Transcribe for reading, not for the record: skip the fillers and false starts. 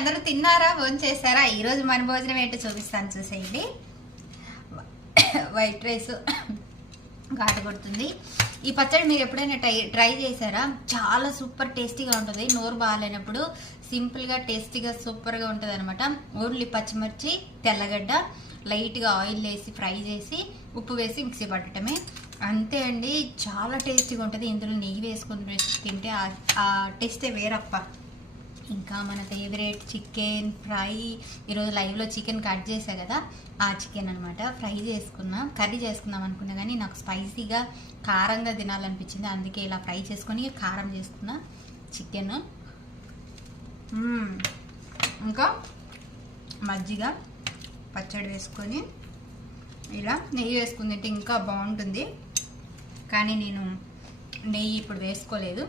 అందరూ తిన్నారా, భోజనం చేస్తారా? ఈరోజు మన భోజనం ఏంటో చూపిస్తాను, చూసేయండి. వైట్ రైస్ ఘాటు కొడుతుంది. ఈ పచ్చడి మీరు ఎప్పుడైనా ట్రై చేశారా? చాలా సూపర్ టేస్టీగా ఉంటుంది. నోరు బాగాలేనప్పుడు సింపుల్గా టేస్టీగా సూపర్గా ఉంటుంది అనమాట. ఓన్లీ పచ్చిమిర్చి, తెల్లగడ్డ, లైట్గా ఆయిల్ వేసి ఫ్రై చేసి ఉప్పు వేసి మిక్సీ పట్టడమే, అంతే అండి. చాలా టేస్టీగా ఉంటుంది. ఇందులో నెయ్యి వేసుకుని తింటే ఆ టేస్టే వేరప్ప. ఇంకా మన ఫేవరెట్ చికెన్ ఫ్రై. ఈరోజు లైవ్లో చికెన్ కట్ చేసా కదా, ఆ చికెన్ అనమాట ఫ్రై చేసుకున్నాం. కర్రీ చేసుకుందాం అనుకున్నా కానీ నాకు స్పైసీగా కారంగా తినాలనిపించింది, అందుకే ఇలా ఫ్రై చేసుకొని కారం చేసుకున్నా చికెన్. ఇంకా మజ్జిగ, పచ్చడి వేసుకొని ఇలా నెయ్యి వేసుకుని తింటే ఇంకా బాగుంటుంది. కానీ నేను నెయ్యి ఇప్పుడు వేసుకోలేదు.